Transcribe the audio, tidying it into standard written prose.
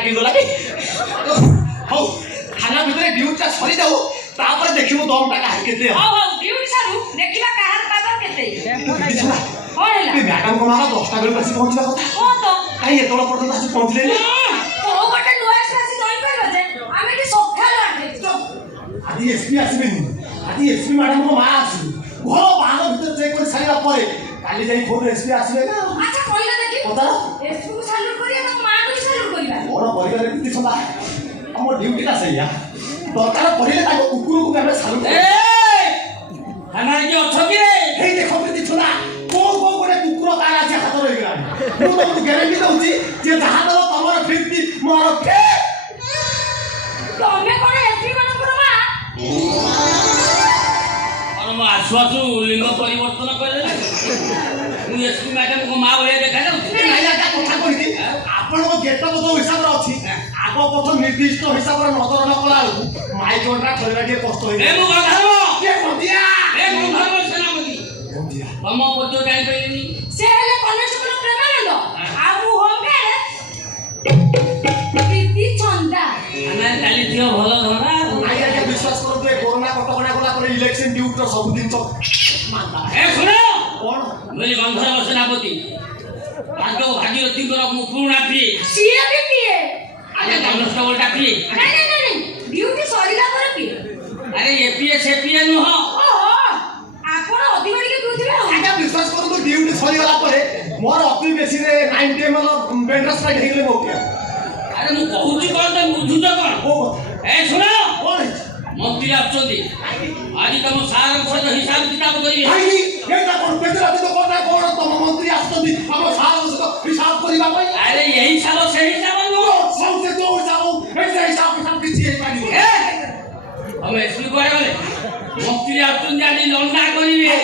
ଲାଗିଗଲା ହଉ ଖାନା ଭିତରେ ଡ୍ୟୁଟିଟା ସରିଯାଉ ତାପରେ ଦେଖିବୁ ଦମଟା କାହାର କେତେ ହଉ ହଉ ଡ୍ୟୁଟି ସାରୁ ଦେଖିବା କାହାର ପାଦ କେତେ କଣ ହେଲା ମ୍ୟାଡାମଙ୍କ ମାମା 10ଟା ବେଳକୁ ଆସି ପହଞ୍ଚିବା କଥା ହଁ ତ କାହିଁ ଏତେବେଳେ ପର୍ଯ୍ୟନ୍ତ ଆସି ପହଞ୍ଚିଲେନି କୋଉ ଗୋଟେ ନୂଆ ଆସି ଜଏନ୍ କରିବ ଯେ ଆମେ ଏଠି ସକାଳୁ ଆଠେ ଆଜି ଏସପି ଆସିବେନି ଆଜି ଏସପି ମ୍ୟାଡାମଙ୍କ ମା ଆସିବେ ଘର ବାହାର ଭିତରେ ଚେକ୍ କରି ସାରିଲା ପରେ କାଲି ଯାଇ ଫୋନ୍ ଏସପି ଆସିବେ ନା ଆଚ୍ଛା କହିଲ ଦେଖି କଥା ଏସପି କୁ ସାଲୁଟ କରିବା ଏବଂ ମାଙ୍କୁ ବି ସାଲୁଟ କରିବା ମୋର ପରିବାର ଏମିତି ସଦା ଆମ ଡ୍ୟୁଟିଟା ସେଇଆ ଦରକାର ପଡ଼ିଲେ ତାଙ୍କ କୁକୁରକୁ ଆମେ ସାଲୁଟ ଥାନାରେ କିଏ ଅଛ କି ହେଇ ଦେଖ ପ୍ରୀତି ଛୁଆ କୋଉ କୋଉ ଗୋଟେ କୁକୁର ତାର ଆସି ହାତ ରହିଗଲାଣି ମୁଁ ତମକୁ ଗ୍ୟାରେଣ୍ଟି ଦଉଛି ଯେ ଯାହା ଦବ ତମର 50 ମୋର ତମେ କଣ ଏସପି ମାନଙ୍କର ମା ମୁଁ ଆସୁ ଆସୁ ଲିଙ୍ଗ ପରିବର୍ତ୍ତନ କରିଦେଲେ ମୁଁ ଏସପି ମ୍ୟାଡାମଙ୍କ ମା ଭଳିଆ ଦେଖାଯାଉଛି ନାଇଁ ଆଜ୍ଞା କଥା କହିଲି ଆପଣଙ୍କ ଗେଟଅପ୍ ଯୋଉ ହିସାବରେ ଅଛି ଆଗ ପଛ ନିର୍ଦ୍ଦିଷ୍ଟ ହିସାବରେ ନଜର ନ କଲା ବେଳକୁ ମାଇକ୍ ଘଣ୍ଟା ଖୋଲିବା ଟିକେ କଷ୍ଟ ହେଇଯାଏ ମୁଁ ଗନ୍ଧର୍ବ କିଏ ଗନ୍ଧିଆ ଗନ୍ଧର୍ବ ସେନାପତି ତମ ପରିଚୟ ଜାଣିପାରିଲିନି ସେ ହେଲେ କନେଷ୍ଟବଳ ପ୍ରେମାନନ୍ଦ ଆଉ ମୁଁ ହୋମଗାର୍ଡ ପ୍ରୀତି ଛନ୍ଦା ଆମେ ଚାଲିଥିବ ଭଲ ଧରା ନାଇଁ ଆଜ୍ଞା ବିଶ୍ୱାସ କରନ୍ତୁ ଏ କରୋନା କଟକଣା ଗଲା ପରେ ଇଲେକ୍ସନ ଡ୍ୟୁଟିର ସବୁ ଜିନିଷ ମାନ୍ଦା ଶୁଣ କଣ ମୁଁ ଗନ୍ଧର୍ବ ସେନାପତି ଭାଗୀରଥୀଙ୍କର ମୁଁ ପୁରୁଣା ପିଏ ସିଏ ବି ପିଏ ଆଜ୍ଞା କନେଷ୍ଟବଳଟା ପିଏ ନାଇଁ ଡ୍ୟୁଟି ସରିଲା ପରେ ପିଏ ଆରେ ଏ ପିଏ ସେ ପିଏ ନୁହଁ ଓହୋ ଆପଣ ଅଧିକ ଟିକେ ପିଉଥିବେ ଆଉ ଆଜ୍ଞା ବିଶ୍ୱାସ କରନ୍ତୁ ଡ୍ୟୁଟି ସରିଗଲା ପରେ ମୋର ଅତି ବେଶୀରେ 90 ml ବେଣ୍ଡର ସ୍ପ୍ରାଇଟ୍ ହେଇଗଲେ ମୋ ପିଆ ଆରେ ମୁଁ କହୁଛି କଣ ତମେ ବୁଝୁଛ କଣ କୋଉ ଶୁଣ କଣ ହେଇଛି ମନ୍ତ୍ରୀ ଆସୁଛନ୍ତି ଆଜି ତମ ସାରଙ୍କ ସହିତ ହିସାବ କିତାବ କରିବେ କାହିଁକି ଏଇଟା କଣ କେତେଟା ଦିନ କଣ କଣ ତମ ମନ୍ତ୍ରୀ ଆସୁଛନ୍ତି ଆମ ସାରଙ୍କ ସହିତ ହିସାବ କରିବା ପାଇଁ ଆରେ ଏହି ହିସାବ ସେ ହିସାବ ନୁହଁ ସବୁଠୁ ଯୋଉ ହିସାବ ଏଇଟା ହିସାବ କିଛି ହେଇପାରିବ ତମେ ଏସପି କୁଆଡେ ଗଲେ ମନ୍ତ୍ରୀ ଆସୁଛନ୍ତି ଆଜି ଲଣ୍ଡା କରିବେ